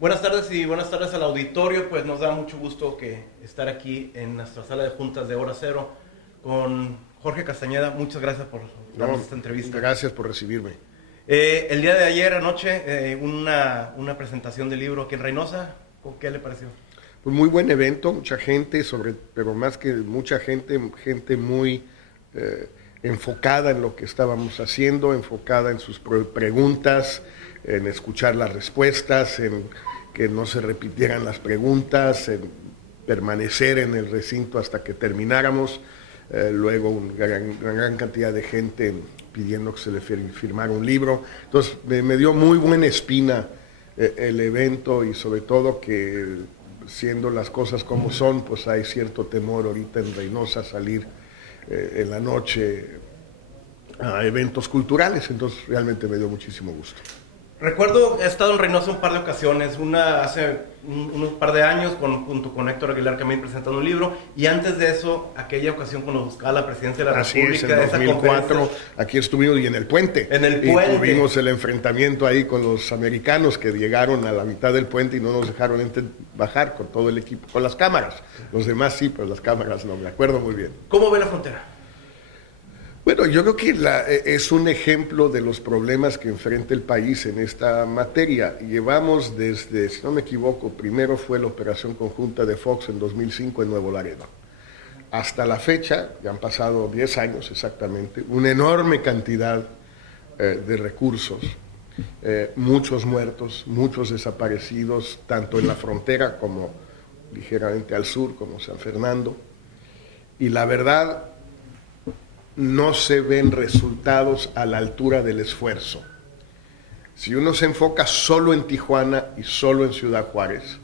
Buenas tardes y buenas tardes al auditorio. Pues nos da mucho gusto estar aquí en nuestra sala de juntas de Hora Cero con Jorge Castañeda. Muchas gracias por darnos esta entrevista. Gracias por recibirme. El día de ayer anoche, una presentación del libro aquí en Reynosa. ¿Qué le pareció? Pues muy buen evento, mucha gente, pero más que mucha gente, gente muy enfocada en lo que estábamos haciendo, enfocada en sus preguntas, en escuchar las respuestas, en que no se repitieran las preguntas, en permanecer en el recinto hasta que termináramos. Luego una gran cantidad de gente pidiendo que se le firmara un libro. Entonces me dio muy buena espina el evento, y sobre todo que, siendo las cosas como son, pues hay cierto temor ahorita en Reynosa salir en la noche a eventos culturales. Entonces realmente me dio muchísimo gusto. Recuerdo, he estado en Reynosa un par de ocasiones, una hace unos par de años junto con Héctor Aguilar Camín presentando un libro, y antes de eso, aquella ocasión cuando buscaba la presidencia de la República. En 2004, aquí estuvimos, y en el puente. En el puente. Y tuvimos el enfrentamiento ahí con los americanos, que llegaron a la mitad del puente y no nos dejaron bajar con todo el equipo, con las cámaras. Los demás sí, pero las cámaras no, me acuerdo muy bien. ¿Cómo ve la frontera? Bueno, yo creo que es un ejemplo de los problemas que enfrenta el país en esta materia. Llevamos desde, si no me equivoco, primero fue la operación conjunta de Fox en 2005 en Nuevo Laredo. Hasta la fecha, ya han pasado 10 años exactamente, una enorme cantidad de recursos, muchos muertos, muchos desaparecidos, tanto en la frontera como ligeramente al sur, como San Fernando. Y la verdad, no se ven resultados a la altura del esfuerzo. Si uno se enfoca solo en Tijuana y solo en Ciudad Juárez,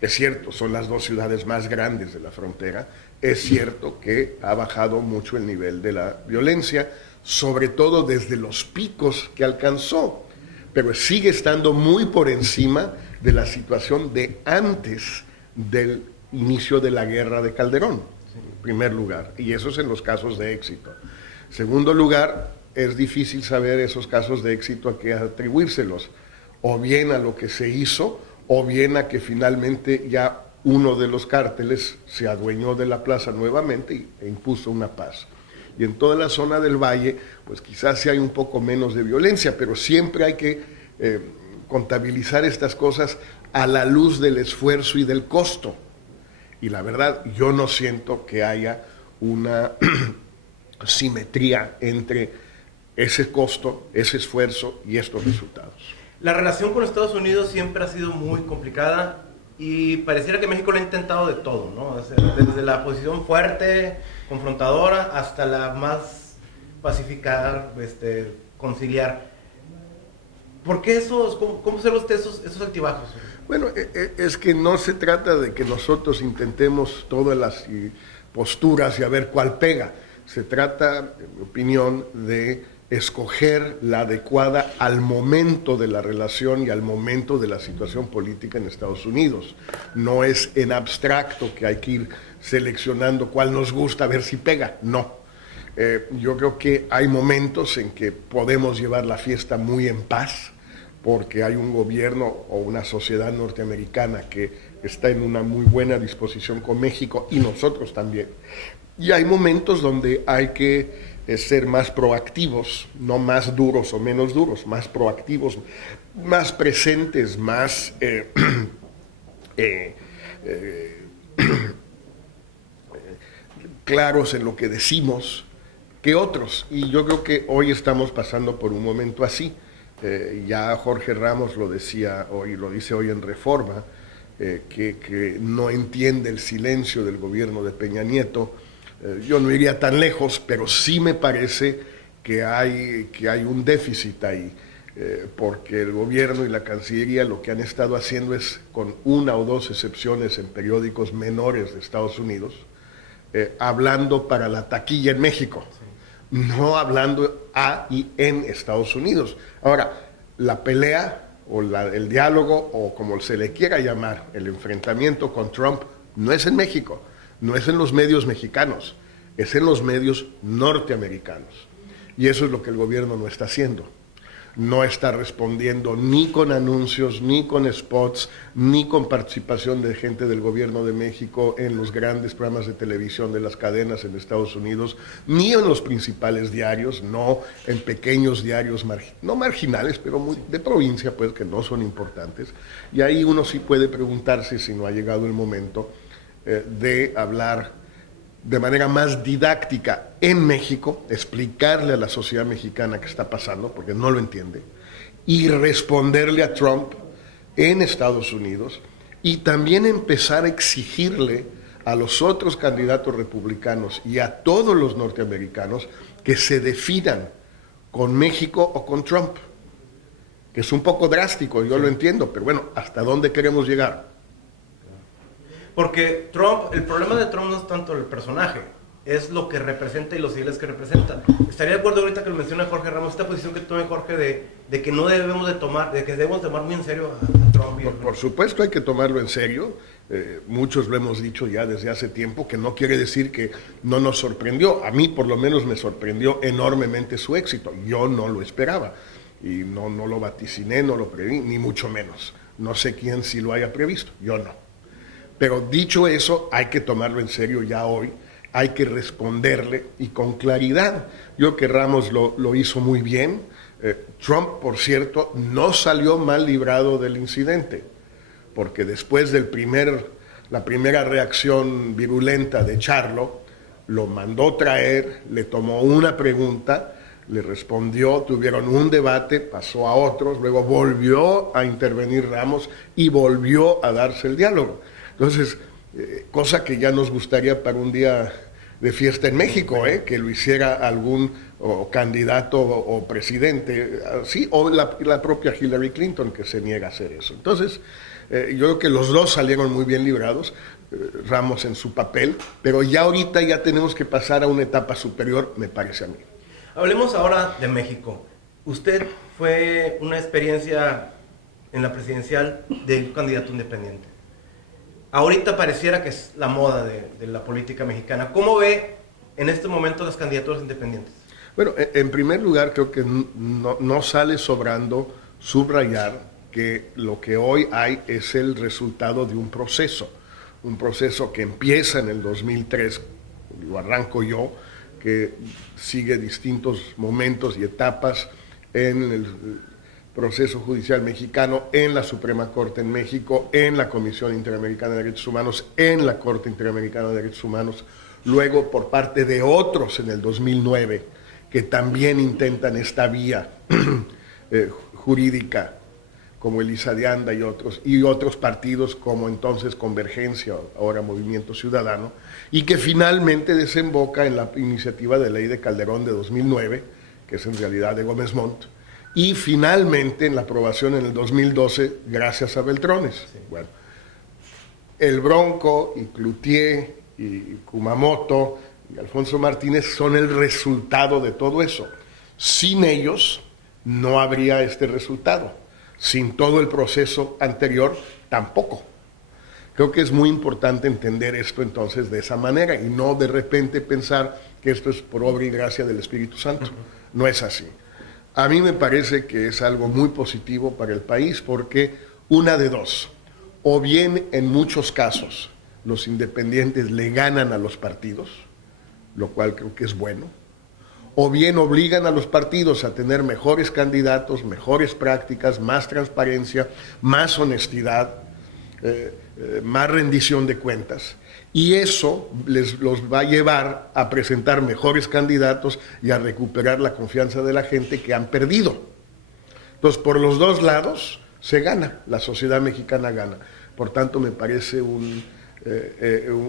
es cierto, son las dos ciudades más grandes de la frontera, es cierto que ha bajado mucho el nivel de la violencia, sobre todo desde los picos que alcanzó, pero sigue estando muy por encima de la situación de antes del inicio de la guerra de Calderón, en primer lugar, y eso es en los casos de éxito. Segundo lugar, es difícil saber esos casos de éxito a qué atribuírselos, o bien a lo que se hizo, o bien a que finalmente ya uno de los cárteles se adueñó de la plaza nuevamente e impuso una paz. Y en toda la zona del valle, pues quizás sí hay un poco menos de violencia, pero siempre hay que contabilizar estas cosas a la luz del esfuerzo y del costo. Y la verdad, yo no siento que haya una simetría entre ese costo, ese esfuerzo y estos resultados. La relación con Estados Unidos siempre ha sido muy complicada y pareciera que México lo ha intentado de todo, ¿no? Desde la posición fuerte, confrontadora, hasta la más pacificada, conciliar. ¿Por qué cómo se ven esos altibajos? Bueno, es que no se trata de que nosotros intentemos todas las posturas y a ver cuál pega. Se trata, en mi opinión, de escoger la adecuada al momento de la relación y al momento de la situación política en Estados Unidos. No es en abstracto que hay que ir seleccionando cuál nos gusta, a ver si pega. No. Yo creo que hay momentos en que podemos llevar la fiesta muy en paz, porque hay un gobierno o una sociedad norteamericana que está en una muy buena disposición con México, y nosotros también. Y hay momentos donde hay que ser más proactivos, no más duros o menos duros, más proactivos, más presentes, más claros en lo que decimos que otros. Y yo creo que hoy estamos pasando por un momento así. Ya Jorge Ramos lo decía hoy, lo dice hoy en Reforma, que no entiende el silencio del gobierno de Peña Nieto. Yo no iría tan lejos, pero sí me parece que hay un déficit ahí, porque el gobierno y la Cancillería lo que han estado haciendo es, con una o dos excepciones en periódicos menores de Estados Unidos, hablando para la taquilla en México, no hablando a y en Estados Unidos. Ahora, la pelea o el diálogo, o como se le quiera llamar, el enfrentamiento con Trump, no es en México, no es en los medios mexicanos, es en los medios norteamericanos. Y eso es lo que el gobierno no está haciendo. no está respondiendo ni con anuncios, ni con spots, ni con participación de gente del gobierno de México en los grandes programas de televisión de las cadenas en Estados Unidos, ni en los principales diarios, no en pequeños diarios, no marginales, pero muy de provincia, pues, que no son importantes. Y ahí uno sí puede preguntarse si no ha llegado el momento de hablar de manera más didáctica en México, explicarle a la sociedad mexicana qué está pasando, porque no lo entiende, y responderle a Trump en Estados Unidos, y también empezar a exigirle a los otros candidatos republicanos y a todos los norteamericanos que se definan con México o con Trump, que es un poco drástico, yo lo entiendo, pero bueno, ¿hasta dónde queremos llegar? Porque Trump, el problema de Trump no es tanto el personaje, es lo que representa y los ideales que representa. Estaría de acuerdo ahorita que lo menciona Jorge Ramos, esta posición que tome Jorge de que no debemos de tomar, de que debemos tomar muy en serio a Trump. Por supuesto hay que tomarlo en serio, muchos lo hemos dicho ya desde hace tiempo, que no quiere decir que no nos sorprendió. A mí por lo menos me sorprendió enormemente su éxito, yo no lo esperaba y no lo vaticiné, no lo preví, ni mucho menos. No sé quién sí lo haya previsto, yo no. Pero dicho eso, hay que tomarlo en serio ya hoy, hay que responderle y con claridad. Yo creo que Ramos lo hizo muy bien. Trump, por cierto, no salió mal librado del incidente, porque después de la primera reacción virulenta de echarlo, lo mandó traer, le tomó una pregunta, le respondió, tuvieron un debate, pasó a otros, luego volvió a intervenir Ramos y volvió a darse el diálogo. Entonces, cosa que ya nos gustaría para un día de fiesta en México, que lo hiciera algún candidato o presidente, sí, o la propia Hillary Clinton, que se niega a hacer eso. Entonces, yo creo que los dos salieron muy bien librados, Ramos en su papel, pero ya ahorita ya tenemos que pasar a una etapa superior, me parece a mí. Hablemos ahora de México. Usted fue una experiencia en la presidencial de un candidato independiente. Ahorita pareciera que es la moda de la política mexicana. ¿Cómo ve en este momento las candidaturas independientes? Bueno, en primer lugar creo que no sale sobrando subrayar que lo que hoy hay es el resultado de un proceso que empieza en el 2003, lo arranco yo, que sigue distintos momentos y etapas en el proceso judicial mexicano, en la Suprema Corte en México, en la Comisión Interamericana de Derechos Humanos, en la Corte Interamericana de Derechos Humanos, luego por parte de otros en el 2009, que también intentan esta vía jurídica, como Elisa de Anda y otros partidos como entonces Convergencia, ahora Movimiento Ciudadano, y que finalmente desemboca en la iniciativa de ley de Calderón de 2009, que es en realidad de Gómez Montt, y finalmente en la aprobación en el 2012 gracias a Beltrones. Sí. Bueno, el Bronco y Cloutier y Kumamoto y Alfonso Martínez son el resultado de todo eso. Sin ellos no habría este resultado. Sin todo el proceso anterior tampoco. Creo que es muy importante entender esto entonces de esa manera y no de repente pensar que esto es por obra y gracia del Espíritu Santo. No es así. A mí me parece que es algo muy positivo para el país porque una de dos, o bien en muchos casos los independientes le ganan a los partidos, lo cual creo que es bueno, o bien obligan a los partidos a tener mejores candidatos, mejores prácticas, más transparencia, más honestidad, más rendición de cuentas. Y eso los va a llevar a presentar mejores candidatos y a recuperar la confianza de la gente que han perdido. Entonces, por los dos lados se gana, la sociedad mexicana gana. Por tanto, me parece un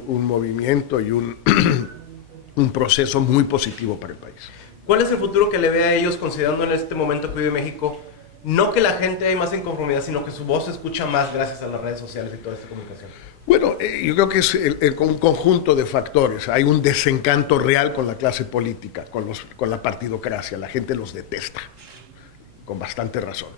movimiento y un proceso muy positivo para el país. ¿Cuál es el futuro que le ve a ellos considerando en este momento que vive México? No que la gente hay más inconformidad, sino que su voz se escucha más gracias a las redes sociales y toda esta comunicación. Bueno, yo creo que es un conjunto de factores. Hay un desencanto real con la clase política, con la partidocracia. La gente los detesta, con bastante razón.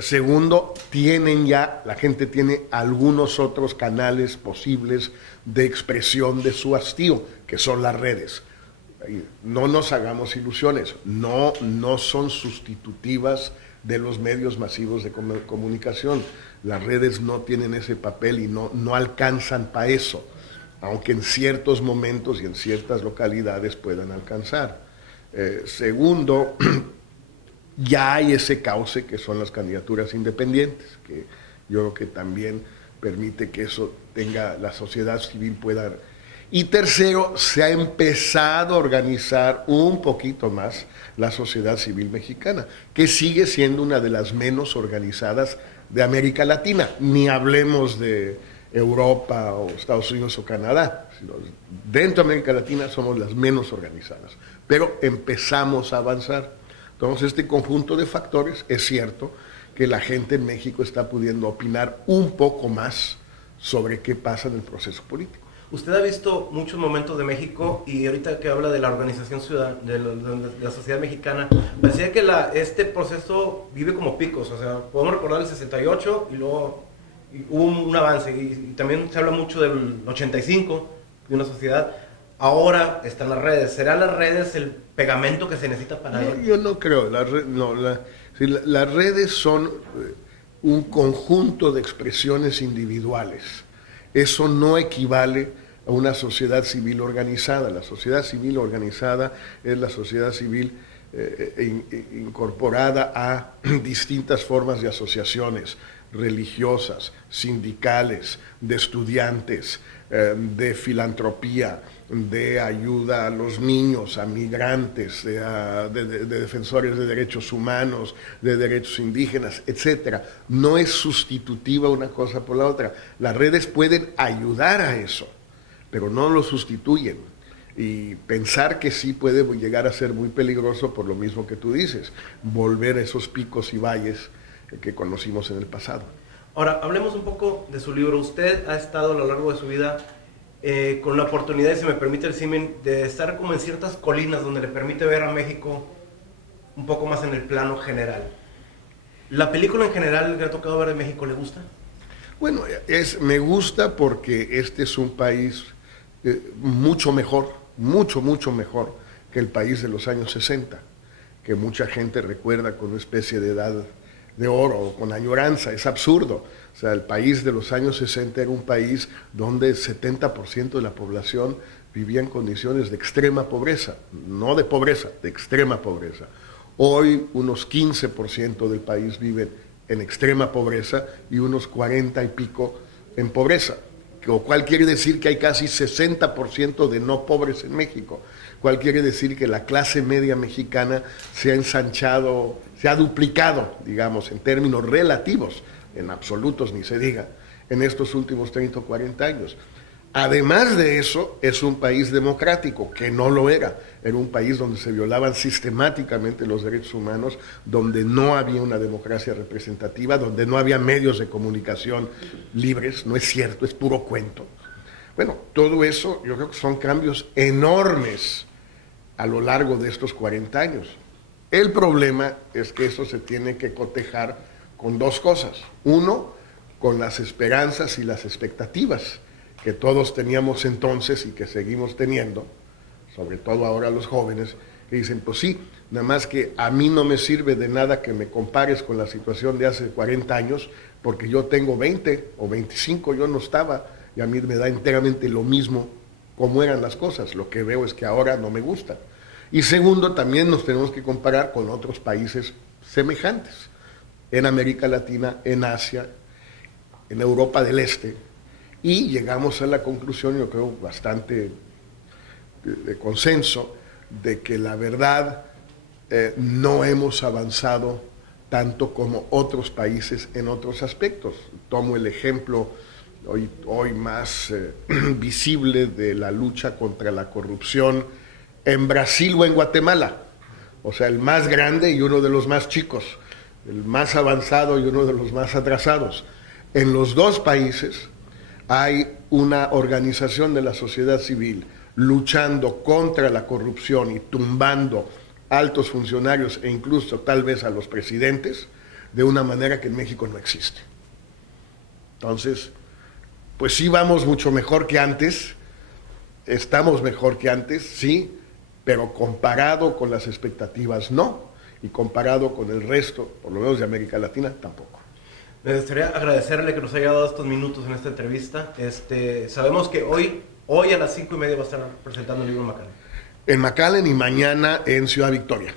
Segundo, la gente tiene algunos otros canales posibles de expresión de su hastío, que son las redes. no nos hagamos ilusiones, no son sustitutivas de los medios masivos de comunicación. Las redes no tienen ese papel y no alcanzan para eso, aunque en ciertos momentos y en ciertas localidades puedan alcanzar. Segundo, ya hay ese cauce que son las candidaturas independientes, que yo creo que también permite que eso tenga, la sociedad civil pueda. Y tercero, se ha empezado a organizar un poquito más la sociedad civil mexicana, que sigue siendo una de las menos organizadas de América Latina. Ni hablemos de Europa o Estados Unidos o Canadá. Dentro de América Latina somos las menos organizadas, pero empezamos a avanzar. Entonces, este conjunto de factores, es cierto que la gente en México está pudiendo opinar un poco más sobre qué pasa en el proceso político. Usted ha visto muchos momentos de México y ahorita que habla de la organización ciudadana, de la sociedad mexicana, parecía que este proceso vive como picos. O sea, podemos recordar el 68 y luego hubo un avance y también se habla mucho del 85 de una sociedad. Ahora están las redes. ¿Será las redes el pegamento que se necesita para No, yo no creo. Las redes son un conjunto de expresiones individuales. Eso no equivale a una sociedad civil organizada. La sociedad civil organizada es la sociedad civil incorporada a distintas formas de asociaciones religiosas, sindicales, de estudiantes, de filantropía, de ayuda a los niños, a migrantes, de defensores de derechos humanos, de derechos indígenas, etc. No es sustitutiva una cosa por la otra. Las redes pueden ayudar a eso, pero no lo sustituyen. Y pensar que sí puede llegar a ser muy peligroso por lo mismo que tú dices, volver a esos picos y valles que conocimos en el pasado. Ahora, hablemos un poco de su libro. Usted ha estado a lo largo de su vida con la oportunidad, si me permite el símil, de estar como en ciertas colinas donde le permite ver a México un poco más en el plano general. ¿La película en general que ha tocado ver de México le gusta? Bueno, me gusta porque este es un país mucho mejor, mucho mejor que el país de los años 60, que mucha gente recuerda con una especie de edad de oro o con añoranza. Es absurdo. O sea, el país de los años 60 era un país donde el 70% de la población vivía en condiciones de extrema pobreza, no de pobreza, de extrema pobreza. Hoy unos 15% del país viven en extrema pobreza y unos 40 y pico en pobreza, lo cual quiere decir que hay casi 60% de no pobres en México, cual quiere decir que la clase media mexicana se ha ensanchado, se ha duplicado, digamos, en términos relativos, en absolutos ni se diga, en estos últimos 30 o 40 años. Además de eso, es un país democrático, que no lo era. Era un país donde se violaban sistemáticamente los derechos humanos, donde no había una democracia representativa, donde no había medios de comunicación libres. No es cierto, es puro cuento. Bueno, todo eso yo creo que son cambios enormes a lo largo de estos 40 años. El problema es que eso se tiene que cotejar con dos cosas. Uno, con las esperanzas y las expectativas que todos teníamos entonces y que seguimos teniendo, sobre todo ahora los jóvenes, que dicen, pues sí, nada más que a mí no me sirve de nada que me compares con la situación de hace 40 años, porque yo tengo 20 o 25, yo no estaba, y a mí me da enteramente lo mismo cómo eran las cosas. Lo que veo es que ahora no me gustan. Y segundo, también nos tenemos que comparar con otros países semejantes, en América Latina, en Asia, en Europa del Este, y llegamos a la conclusión, yo creo, bastante de consenso, de que la verdad no hemos avanzado tanto como otros países en otros aspectos. Tomo el ejemplo hoy más visible de la lucha contra la corrupción en Brasil o en Guatemala. O sea, el más grande y uno de los más chicos, el más avanzado y uno de los más atrasados. En los dos países hay una organización de la sociedad civil luchando contra la corrupción y tumbando altos funcionarios e incluso tal vez a los presidentes de una manera que en México no existe. Entonces, pues sí vamos mucho mejor que antes, estamos mejor que antes, sí, pero comparado con las expectativas no, y comparado con el resto, por lo menos de América Latina, tampoco. Me gustaría agradecerle que nos haya dado estos minutos en esta entrevista. Sabemos que hoy a las 5:30 va a estar presentando el libro McAllen. En McAllen y mañana en Ciudad Victoria.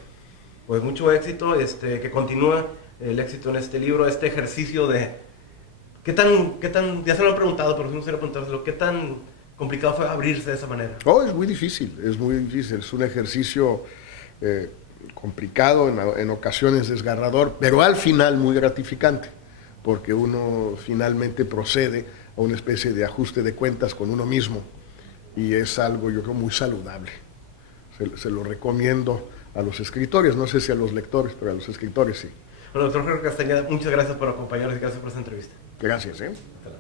Pues mucho éxito, que continúe el éxito en este libro, este ejercicio de... ¿Qué tan, ya se lo han preguntado, pero si no se lo preguntárselo, qué tan complicado fue abrirse de esa manera? Es muy difícil, es un ejercicio complicado, en ocasiones desgarrador, pero al final muy gratificante, porque uno finalmente procede a una especie de ajuste de cuentas con uno mismo, y es algo, yo creo, muy saludable. Se lo recomiendo a los escritores, no sé si a los lectores, pero a los escritores sí. Bueno, doctor Jorge Castañeda, muchas gracias por acompañarnos y gracias por esta entrevista. Gracias. Hasta luego.